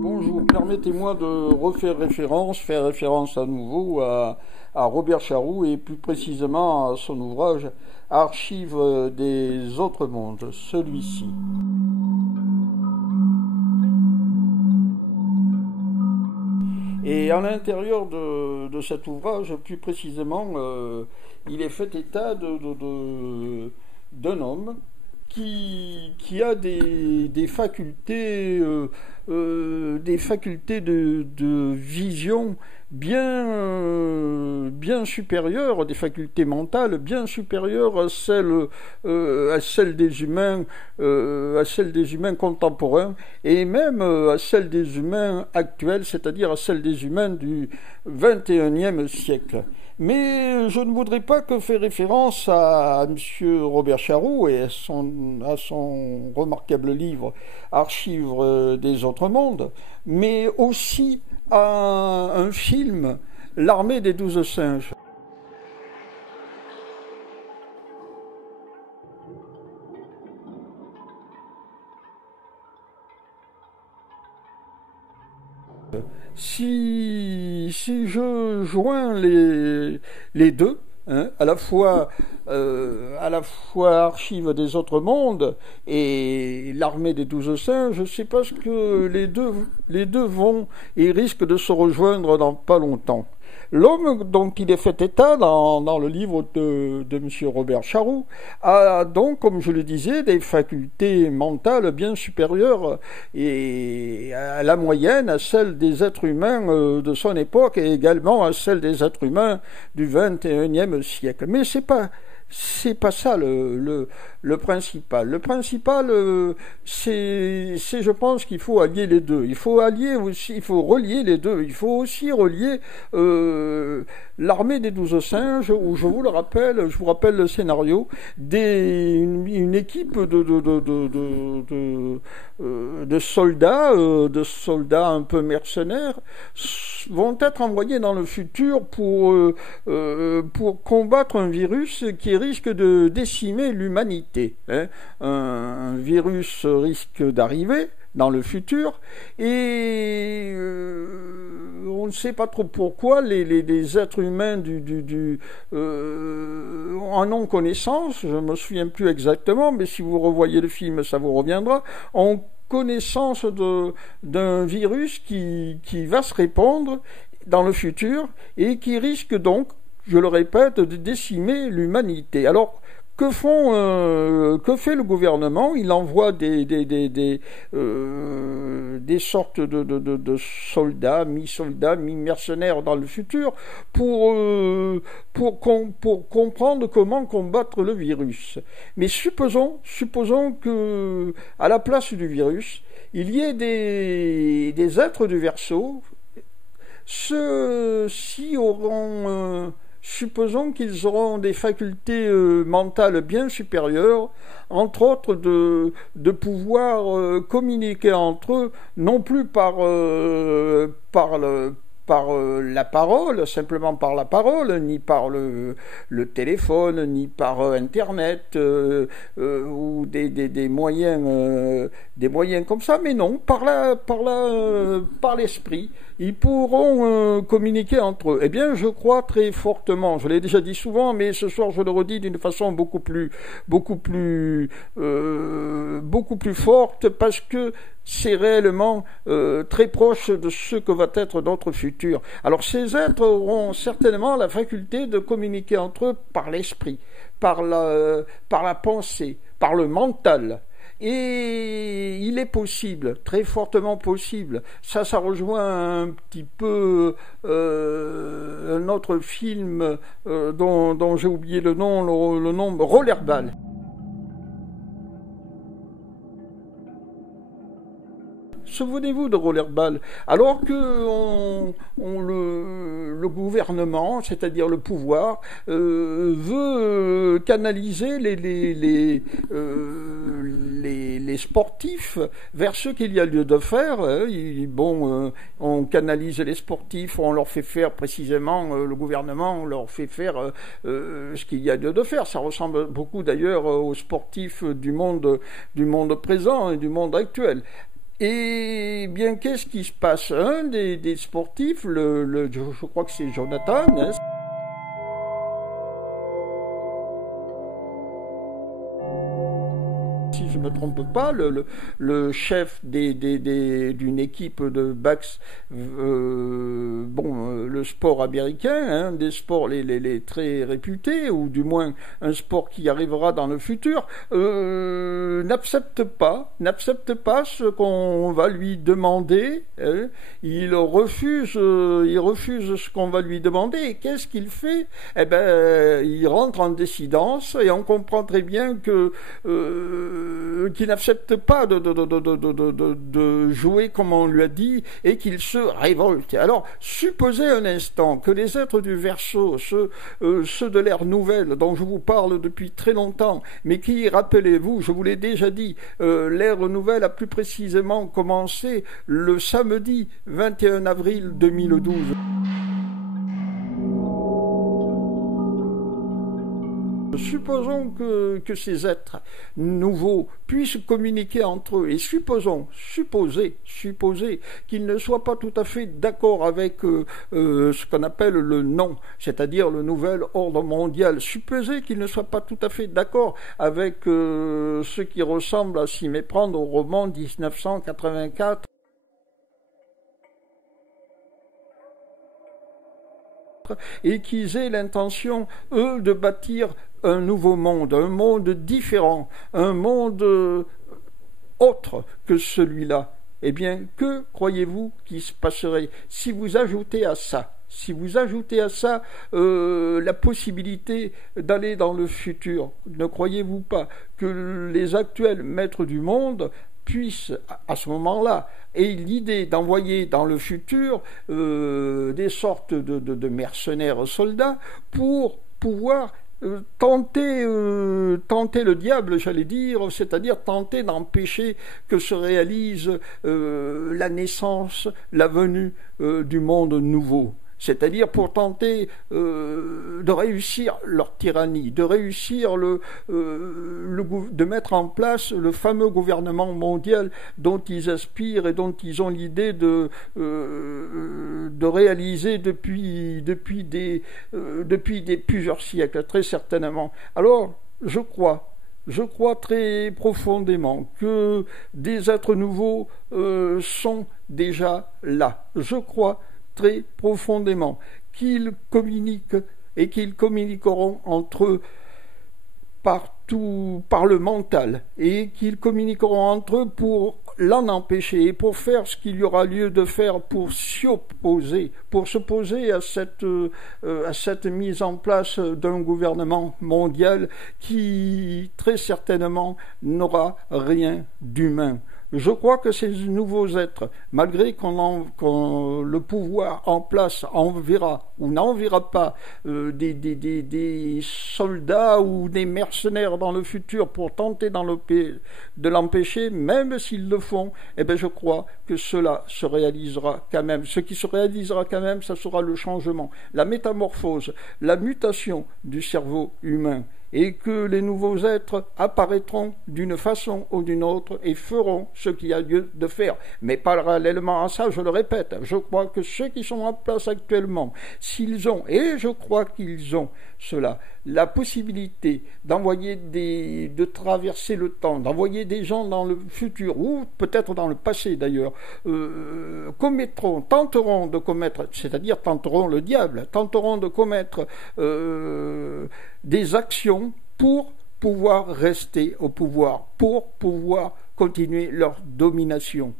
Bonjour, permettez-moi de faire référence à nouveau à Robert Charroux et plus précisément à son ouvrage Archives des autres mondes, celui-ci. Et à l'intérieur de cet ouvrage, plus précisément, il est fait état d'un homme qui a des facultés, des facultés de vision bien supérieures, des facultés mentales bien supérieures à celles à celles des humains contemporains et même à celles des humains actuels, c'est-à-dire à celles des humains du XXIe siècle. Mais je ne voudrais pas que faire référence à M. Robert Charroux et à son remarquable livre Archives des autres mondes, mais aussi à un film, L'armée des 12 singes. Si je joins les deux, hein, à la fois Archives des autres mondes et l'armée des 12 singes, c'est parce que les deux vont et risquent de se rejoindre dans pas longtemps. L'homme dont il est fait état dans le livre de M. Robert Charroux a donc, comme je le disais, des facultés mentales bien supérieures et à la moyenne, à celles des êtres humains de son époque et également à celles des êtres humains du XXIe siècle. Mais c'est pas ça le principal. Le principal, je pense qu'il faut allier les deux. Il faut relier les deux. Il faut aussi relier l'armée des 12 singes, où je vous rappelle le scénario, une équipe de soldats un peu mercenaires vont être envoyés dans le futur pour combattre un virus qui risque de décimer l'humanité. Un virus risque d'arriver dans le futur et on ne sait pas trop pourquoi les êtres humains en ont connaissance, je ne me souviens plus exactement, mais si vous revoyez le film ça vous reviendra, ont connaissance d'un virus qui va se répandre dans le futur et qui risque donc, je le répète, de décimer l'humanité. Alors, que fait le gouvernement? Il envoie des sortes de soldats, mi-mercenaires dans le futur pour comprendre comment combattre le virus. Mais supposons que, à la place du virus, il y ait des êtres du Verseau. Ceux-ci auront... supposons qu'ils auront des facultés mentales bien supérieures, entre autres de pouvoir communiquer entre eux, non plus par la parole, simplement par la parole, ni par le téléphone, ni par Internet, ou des moyens comme ça, mais non, par l'esprit. Ils pourront communiquer entre eux. Eh bien, je crois très fortement, je l'ai déjà dit souvent, mais ce soir je le redis d'une façon beaucoup plus forte, parce que c'est réellement très proche de ce que va être notre futur. Alors ces êtres auront certainement la faculté de communiquer entre eux par l'esprit, par la pensée, par le mental. Et il est possible, très fortement possible, ça rejoint un petit peu un autre film dont j'ai oublié le nom, Rollerball. Souvenez-vous de Rollerball. Alors que le gouvernement, c'est-à-dire le pouvoir, veut canaliser les sportifs vers ce qu'il y a lieu de faire. On canalise les sportifs, on leur fait faire précisément, le gouvernement leur fait faire ce qu'il y a lieu de faire. Ça ressemble beaucoup d'ailleurs aux sportifs du monde présent et du monde actuel. Et bien, qu'est-ce qui se passe? Un des sportifs, je crois que c'est Jonathan, hein, si je ne me trompe pas, le chef d'une équipe de boxe, le sport américain, hein, des sports les très réputés, ou du moins un sport qui arrivera dans le futur, n'accepte pas ce qu'on va lui demander, hein. Il refuse ce qu'on va lui demander. Et qu'est-ce qu'il fait? Eh ben, il rentre en dissidence, et on comprend très bien que qui n'accepte pas de jouer comme on lui a dit, et qu'il se révolte. Alors, supposez un instant que les êtres du Verseau, ceux de l'ère nouvelle dont je vous parle depuis très longtemps, mais qui, rappelez-vous, je vous l'ai déjà dit, l'ère nouvelle a plus précisément commencé le samedi 21 avril 2012. Supposons que ces êtres nouveaux puissent communiquer entre eux, et supposer qu'ils ne soient pas tout à fait d'accord avec ce qu'on appelle le non, c'est-à-dire le nouvel ordre mondial. Supposer qu'ils ne soient pas tout à fait d'accord avec ce qui ressemble à s'y méprendre au roman 1984. Et qu'ils aient l'intention, eux, de bâtir un nouveau monde, un monde différent, un monde autre que celui-là. Eh bien, que croyez-vous qu'il se passerait si vous ajoutez à ça la possibilité d'aller dans le futur? Ne croyez-vous pas que les actuels maîtres du monde puissent, à ce moment-là, aient l'idée d'envoyer dans le futur des sortes de mercenaires soldats pour pouvoir tenter le diable, j'allais dire, c'est-à-dire tenter d'empêcher que se réalise la naissance, la venue du monde nouveau. C'est-à-dire pour tenter de réussir leur tyrannie, de réussir de mettre en place le fameux gouvernement mondial dont ils aspirent et dont ils ont l'idée de réaliser depuis plusieurs siècles, très certainement. Alors, je crois très profondément que des êtres nouveaux sont déjà là. Je crois très profondément qu'ils communiquent et qu'ils communiqueront entre eux par le mental, et qu'ils communiqueront entre eux pour l'en empêcher et pour faire ce qu'il y aura lieu de faire pour s'opposer à cette mise en place d'un gouvernement mondial qui très certainement n'aura rien d'humain. Je crois que ces nouveaux êtres, malgré qu'on le pouvoir en place enverra ou n'enverra pas des soldats ou des mercenaires dans le futur pour tenter de l'empêcher, même s'ils le font, eh bien je crois que cela se réalisera quand même. Ce qui se réalisera quand même, ça sera le changement, la métamorphose, la mutation du cerveau humain, et que les nouveaux êtres apparaîtront d'une façon ou d'une autre et feront ce qu'il y a lieu de faire. Mais parallèlement à ça, je le répète, je crois que ceux qui sont en place actuellement, s'ils ont, et je crois qu'ils ont cela, la possibilité de traverser le temps, d'envoyer des gens dans le futur, ou peut-être dans le passé d'ailleurs, tenteront de commettre, c'est-à-dire tenteront le diable, tenteront de commettre des actions pour pouvoir rester au pouvoir, pour pouvoir continuer leur domination.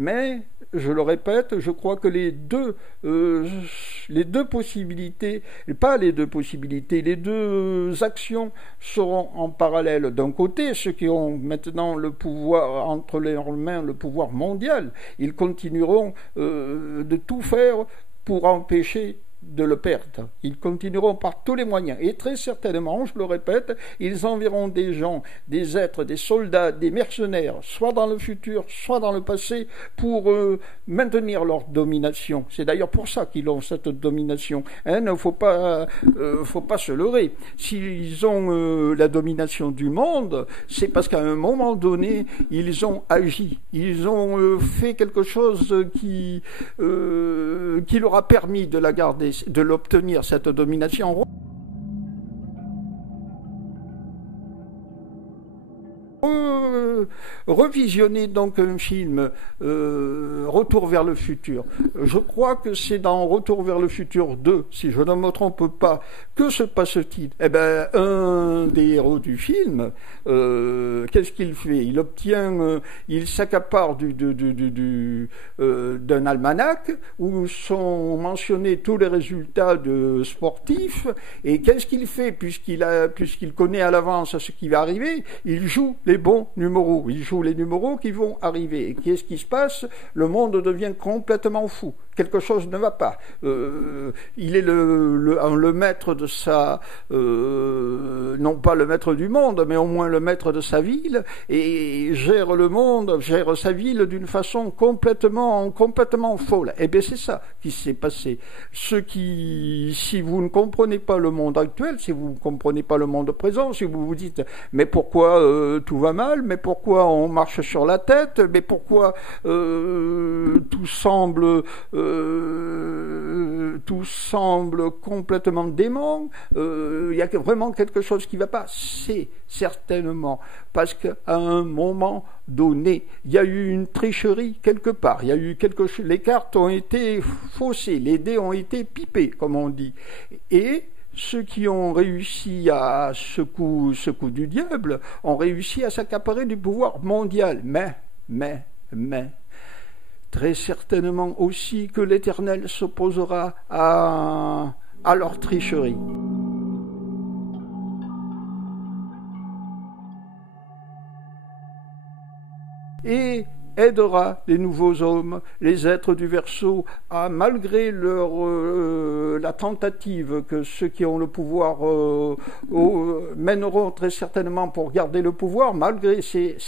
Mais, je le répète, je crois que les deux actions seront en parallèle. D'un côté, ceux qui ont maintenant le pouvoir entre leurs mains, le pouvoir mondial, ils continueront de tout faire pour empêcher de le perdre. Ils continueront par tous les moyens. Et très certainement, je le répète, ils enverront des gens, des êtres, des soldats, des mercenaires, soit dans le futur, soit dans le passé, pour maintenir leur domination. C'est d'ailleurs pour ça qu'ils ont cette domination. Il ne faut pas se leurrer. S'ils ont la domination du monde, c'est parce qu'à un moment donné, ils ont agi. Ils ont fait quelque chose qui leur a permis de la garder, de l'obtenir, cette domination. Revisionner donc un film Retour vers le futur. Je crois que c'est dans Retour vers le futur 2, si je ne me trompe pas. Que se passe-t-il? Eh bien, un des héros du film, qu'est-ce qu'il fait? Il obtient, il s'accapare d'un almanach où sont mentionnés tous les résultats de sportifs. Et qu'est-ce qu'il fait? Puisqu'il connaît à l'avance ce qui va arriver, il joue les bons numéros. Il joue les numéros qui vont arriver. Et qu'est-ce qui se passe? Le monde devient complètement fou. Quelque chose ne va pas. Il est le maître de sa... non pas le maître du monde, mais au moins le maître de sa ville, et gère le monde, gère sa ville d'une façon complètement folle. Eh bien, c'est ça qui s'est passé. Si vous ne comprenez pas le monde actuel, si vous ne comprenez pas le monde présent, si vous vous dites, mais pourquoi tout va mal, mais pourquoi on marche sur la tête, mais pourquoi tout semble complètement dément, il y a vraiment quelque chose qui ne va pas. C'est certainement parce qu'à un moment donné, il y a eu une tricherie quelque part, il y a eu les cartes ont été faussées, les dés ont été pipés, comme on dit, et ceux qui ont réussi à ce coup du diable ont réussi à s'accaparer du pouvoir mondial, mais très certainement aussi que l'Éternel s'opposera à leur tricherie. Et aidera les nouveaux hommes, les êtres du Verseau, à, malgré la tentative que ceux qui ont le pouvoir mèneront très certainement pour garder le pouvoir, malgré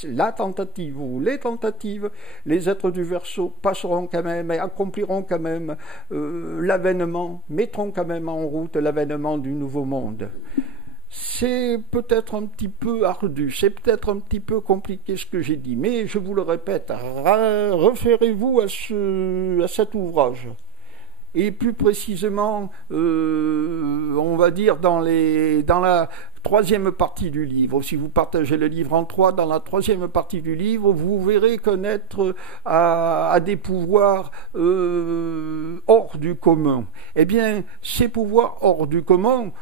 la tentative ou les tentatives, les êtres du Verseau passeront quand même et accompliront quand même l'avènement, mettront quand même en route l'avènement du nouveau monde. C'est peut-être un petit peu ardu, c'est peut-être un petit peu compliqué ce que j'ai dit, mais je vous le répète, référez-vous à cet ouvrage. Et plus précisément, on va dire dans la troisième partie du livre. Si vous partagez le livre en trois, dans la troisième partie du livre, vous verrez connaître à des pouvoirs hors du commun. Eh bien, ces pouvoirs hors du commun,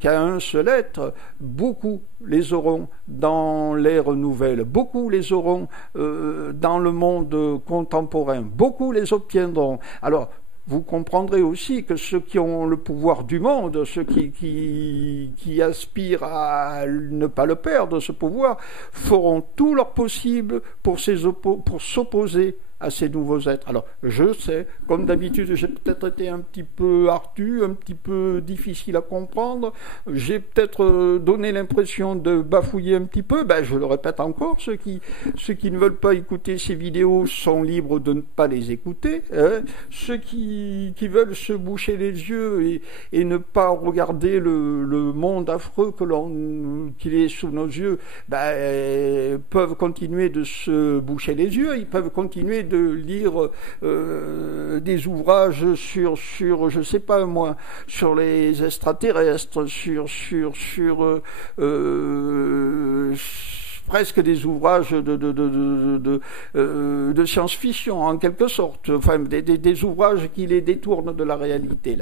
qu'à un seul être, beaucoup les auront dans l'ère nouvelle, beaucoup les auront dans le monde contemporain, beaucoup les obtiendront. Alors, vous comprendrez aussi que ceux qui ont le pouvoir du monde, ceux qui aspirent à ne pas le perdre, ce pouvoir, feront tout leur possible pour s'opposer à ces nouveaux êtres. Alors, je sais, comme d'habitude, j'ai peut-être été un petit peu ardu, un petit peu difficile à comprendre, j'ai peut-être donné l'impression de bafouiller un petit peu, je le répète encore, ceux qui ne veulent pas écouter ces vidéos sont libres de ne pas les écouter, hein. Ceux qui veulent se boucher les yeux et ne pas regarder le monde affreux qu'il est sous nos yeux, peuvent continuer de se boucher les yeux, ils peuvent continuer de lire des ouvrages sur je sais pas moi, sur les extraterrestres, presque des ouvrages de science-fiction en quelque sorte, enfin des ouvrages qui les détournent de la réalité.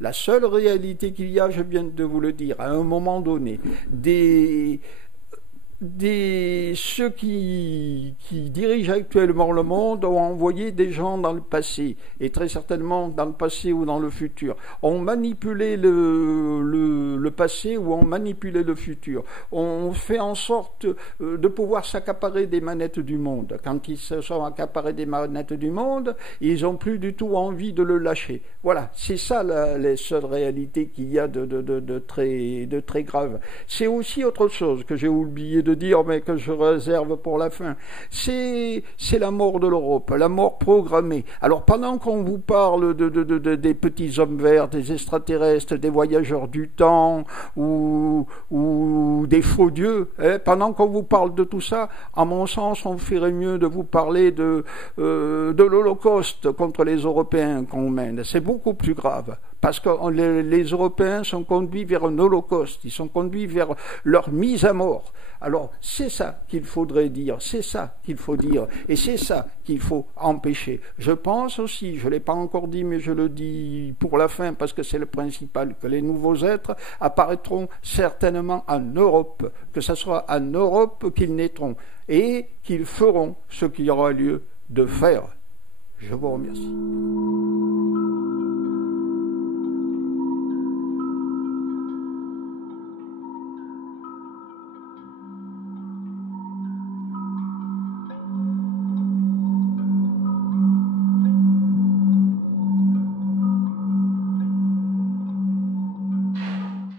La seule réalité qu'il y a, je viens de vous le dire, à un moment donné, ceux qui dirigent actuellement le monde ont envoyé des gens dans le passé, et très certainement dans le passé ou dans le futur, ont manipulé le passé ou ont manipulé le futur, ont fait en sorte de pouvoir s'accaparer des manettes du monde. Quand ils se sont accaparés des manettes du monde, ils n'ont plus du tout envie de le lâcher. Voilà, c'est ça les seules réalités qu'il y a de très grave. C'est aussi autre chose que j'ai oublié de dire, mais que je réserve pour la fin. C'est la mort de l'Europe, la mort programmée. Alors pendant qu'on vous parle des petits hommes verts, des extraterrestres, des voyageurs du temps ou des faux dieux, pendant qu'on vous parle de tout ça, à mon sens, on ferait mieux de vous parler de l'Holocauste contre les Européens qu'on mène. C'est beaucoup plus grave, parce que les Européens sont conduits vers un Holocauste, ils sont conduits vers leur mise à mort. Alors, c'est ça qu'il faudrait dire, c'est ça qu'il faut dire, et c'est ça qu'il faut empêcher. Je pense aussi, je ne l'ai pas encore dit, mais je le dis pour la fin, parce que c'est le principal, que les nouveaux êtres apparaîtront certainement en Europe, que ce soit en Europe qu'ils naîtront, et qu'ils feront ce qu'il y aura lieu de faire. Je vous remercie.